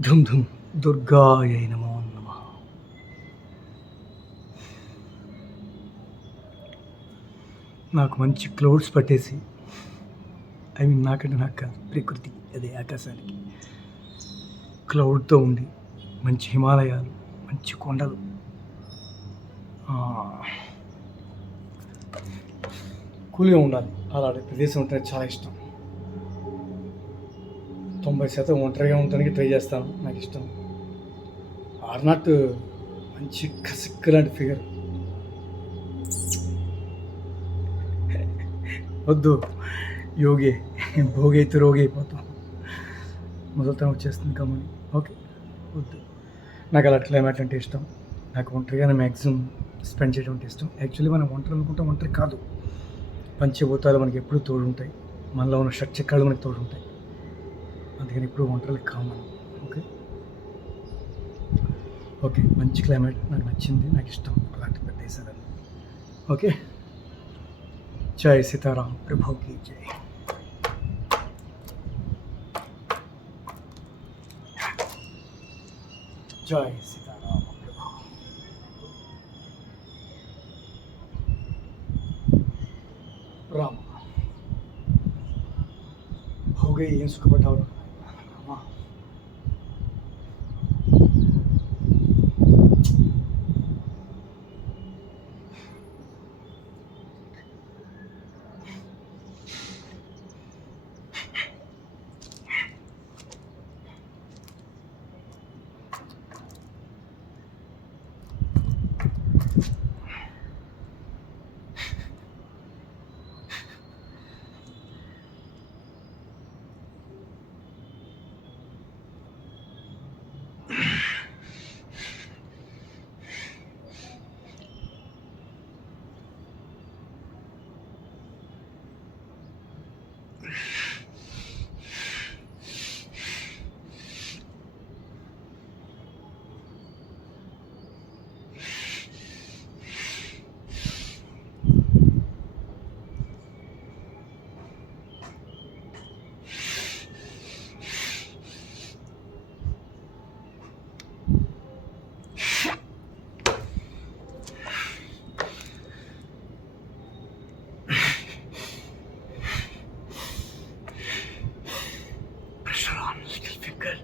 ధుమ్ ధుమ్ దుర్గాయ నమో నమ. నాకు మంచి క్లౌడ్స్ పట్టేసి ఐ మీన్ నాకంటే నాకు కాదు ప్రకృతి అదే ఆకాశానికి. క్లౌడ్తో ఉండి మంచి హిమాలయాలు మంచి కొండలు. కూలిగా ఉండాలి. అలాంటి ప్రదేశం ఉంటే చాలా ఇష్టం. తొంభై శాతం ఒంటరిగా ఉండడానికి ట్రై చేస్తాను. నాకు ఇష్టం. ఆర్ నాట్ మంచి కసిక్కు లాంటి ఫిగర్. వద్దు. యోగి భోగి అయితే రోగి అయిపోతాం. మొదలుతనం వచ్చేస్తుంది కమ్మని ఓకే. వద్దు. నాకు అలా క్లైమేట్ అంటే ఇష్టం. నాకు ఒంటరిగానే మ్యాక్సిమం స్పెండ్ చేయడం అంటే ఇష్టం. యాక్చువల్లీ మనం ఒంటరి అనుకుంటాం ఒంటరి కాదు. పంచభూతాలు మనకి ఎప్పుడూ తోడు ఉంటాయి మనలో ఉన్న షట్చక్రాలు మనకి తోడు ఉంటాయి అందుకని ఇప్పుడు ఒంటరి కావు మనం ఓకే ఓకే మంచి క్లైమేట్ నాకు నచ్చింది. నాకు ఇష్టం. అలాంటి ప్రదేశాలు. ఓకే జై సీతారాం. ప్రభు జై. జై సీతారామ ప్రభు రామ. భోగే ఏం సుఖపడ్డావు? Yeah. Excuse me, good.